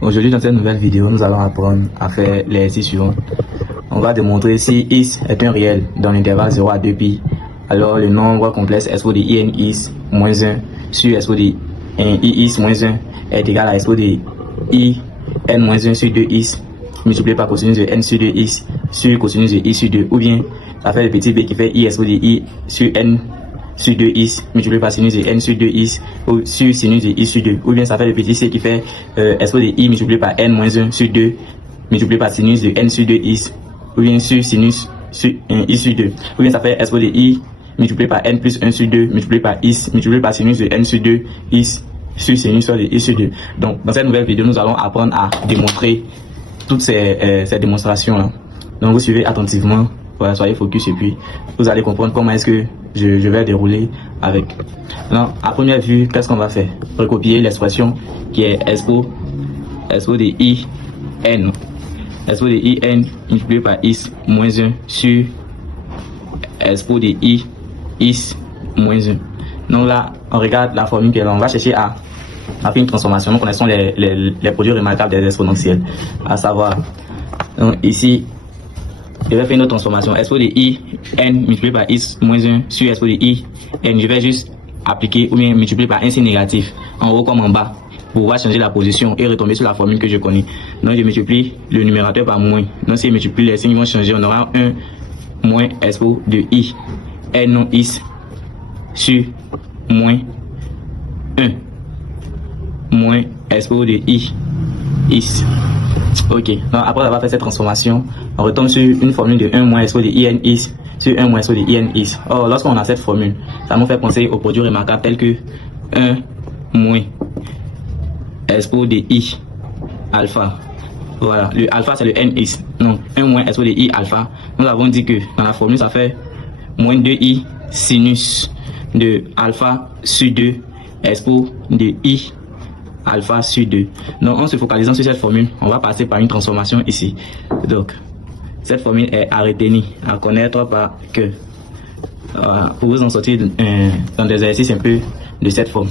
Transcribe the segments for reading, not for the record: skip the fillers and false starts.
Aujourd'hui, dans cette nouvelle vidéo, nous allons apprendre à faire les exercices suivants. On va démontrer si is est un réel dans l'intervalle 0 à 2pi. Alors, le nombre complexe expo de in is moins 1 sur expo de i is moins 1 est égal à expo de i n moins 1 sur 2 is multiplié par cosinus de n sur 2 is sur cosinus de i sur 2. Ou bien, ça fait le petit b qui fait i expo de i sur n sur 2 is multiplié par sinus de n sur 2 is ou sur sinus de i sur 2. Ou bien ça fait le petit c qui fait expo de i multiplié par n moins 1 sur 2 multiplié par sinus de n sur 2 is ou bien sur sinus sur i sur 2. Ou bien ça fait expo de i multiplié par n plus 1 sur 2 multiplié par is multiplié par sinus de n sur 2 is sur sinus de i sur 2. Donc dans cette nouvelle vidéo, nous allons apprendre à démontrer toutes ces démonstrations là. Donc vous suivez attentivement. Voilà, soyez focus et puis vous allez comprendre comment est-ce que je vais dérouler avec. Donc, à première vue, qu'est-ce qu'on va faire? Recopier l'expression qui est expo de i n. Expo de i n multiplié par is moins 1 sur expo de i is moins 1. Donc là, on regarde la formule qui est là. On va chercher à faire une transformation. Nous connaissons les produits remarquables des exponentiels. À savoir, donc ici, je vais faire une autre transformation. Expo de i n multiplié par is moins 1 sur expo de i n. Je vais juste appliquer ou bien multiplier par un signe négatif en haut comme en bas pour pouvoir changer la position et retomber sur la formule que je connais. Donc je multiplie le numérateur par moins. Donc si je multiplie, les signes vont changer. On aura 1 moins expo de i n non is sur moins 1 moins expo de i is. Ok, donc après avoir fait cette transformation, on retombe sur une formule de 1 moins expo de in is sur 1 moins expo de in is. Or, lorsqu'on a cette formule, ça nous fait penser aux produits remarquables tels que 1 moins expo de i alpha. Voilà, le alpha c'est le n is. Non, 1 moins expo de i alpha. Nous avons dit que dans la formule, ça fait moins 2i sinus de alpha sur 2 expo de i alpha sur 2. Donc en se focalisant sur cette formule, on va passer par une transformation ici. Donc cette formule est à retenir, à connaître par cœur pour vous en sortir dans des exercices un peu de cette forme.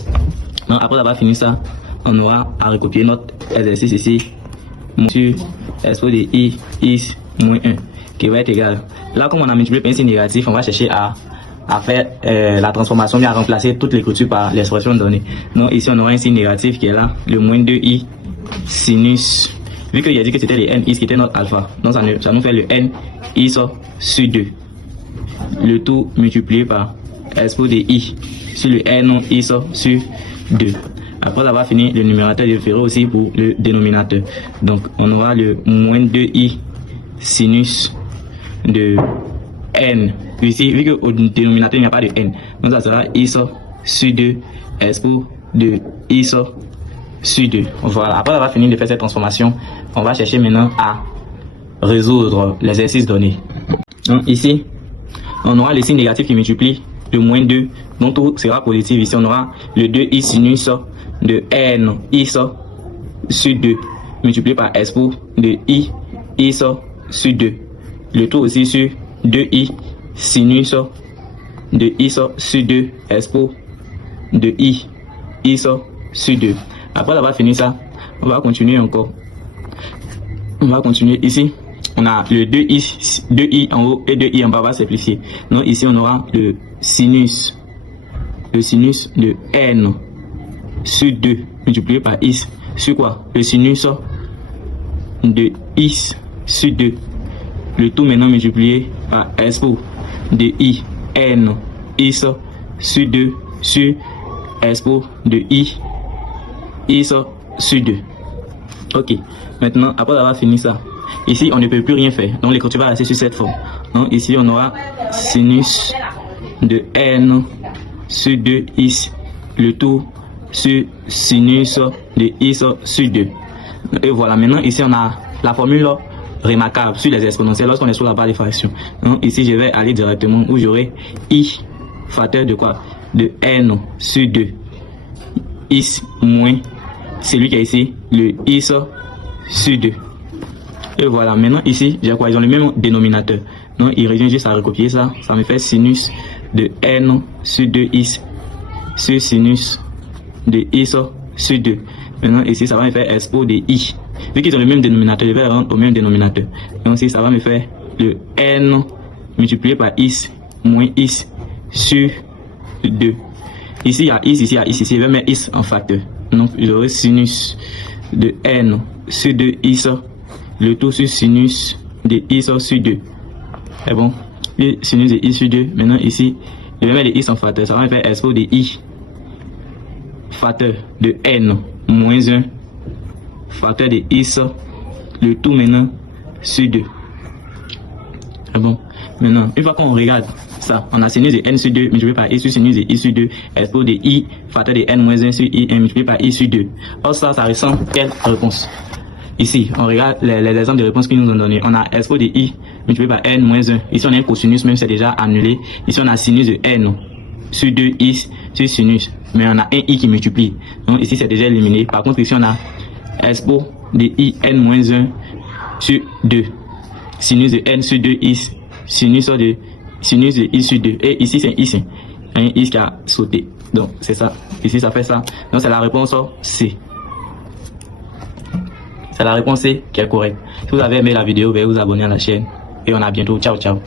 Donc après avoir fini ça, on aura à recopier notre exercice ici sur expo de i is moins 1 qui va être égal. Là comme on a multiplié par un signe négatif, on va chercher à faire la transformation, bien à remplacer toute l'écriture par l'expression donnée. Donc ici on aura un signe négatif qui est là, le moins 2i sinus, vu que j'ai dit que c'était le n is qui était notre alpha, donc ça nous fait le n is sur 2, le tout multiplié par expo de i sur le n non is sur 2. Après avoir fini le numérateur, je ferai aussi pour le dénominateur. Donc on aura le moins 2i sinus de n. Ici, vu qu'au dénominateur il n'y a pas de n, donc ça sera i sur 2 expo de i sur 2. Voilà, après avoir fini de faire cette transformation, on va chercher maintenant à résoudre l'exercice donné. Donc ici, on aura le signe négatif qui multiplie le moins 2, donc tout sera positif. Ici, on aura le 2i sinus de n i sur 2 multiplié par expo de i sur 2. Le tout aussi sur 2i sinus de i sur 2 expo de i sur 2. Après avoir fini ça, on va continuer encore. On va continuer ici. On a le 2i en haut et 2i en bas, on va simplifier. Donc ici on aura le sinus de n sur 2 multiplié par is sur quoi? Le sinus de is sur 2. Le tout maintenant multiplié par expo de i n is sur 2 sur expo de i sur 2. Ok, maintenant après avoir fini ça, ici on ne peut plus rien faire, donc l'écriture va rester sur cette forme. Donc ici on aura sinus de n sur 2 is, le tout sur sinus de i sur 2. Et voilà, maintenant ici on a la formule remarquable sur les exponentiels lorsqu'on est sur la barre des fractions. Donc ici je vais aller directement où j'aurai i facteur de quoi? De n sur 2 is moins celui qui est ici, le i sur 2. Et voilà, maintenant ici j'ai quoi? Ils ont le même dénominateur, donc il revient juste à recopier ça. Ça me fait sinus de n sur 2 is sur sinus de i sur 2. Maintenant, ici, ça va me faire expo de I. Vu qu'ils ont le même dénominateur, je vais les rendre au même dénominateur. Donc, ici, ça va me faire le N multiplié par X moins X sur 2. Ici, il y a X, ici, il y a X, ici, je vais mettre X en facteur. Donc, j'aurai sinus de N sur 2X, le tout sur sinus de X sur 2. C'est bon? Et sinus de X sur 2. Maintenant, ici, je vais mettre les X en facteur. Ça va me faire expo de I facteur de N moins 1 facteur de X, le tout maintenant sur 2. C'est bon? Maintenant, une fois qu'on regarde ça, on a sinus de N sur 2 multiplié par I sur sinus de I sur 2, expo de I facteur de N moins 1 sur I multiplié par I sur 2. Or, ça ressemble à quelle réponse? Ici, on regarde les exemples de réponses qu'ils nous ont donné. On a expo de I multiplié par N moins 1. Ici, on a un cosinus, même c'est déjà annulé. Ici, on a sinus de N sur 2I sur sinus. Mais on a un I qui multiplie. Donc, ici, c'est déjà éliminé. Par contre, ici, on a expo de I N moins 1 sur 2. Sinus de N sur 2I. Sinus de I sur 2. Et ici, c'est I. Un I qui a sauté. Donc, c'est ça. Ici, ça fait ça. Donc, c'est la réponse C. C'est la réponse C qui est correcte. Si vous avez aimé la vidéo, veuillez vous abonner à la chaîne. Et on a bientôt. Ciao, ciao.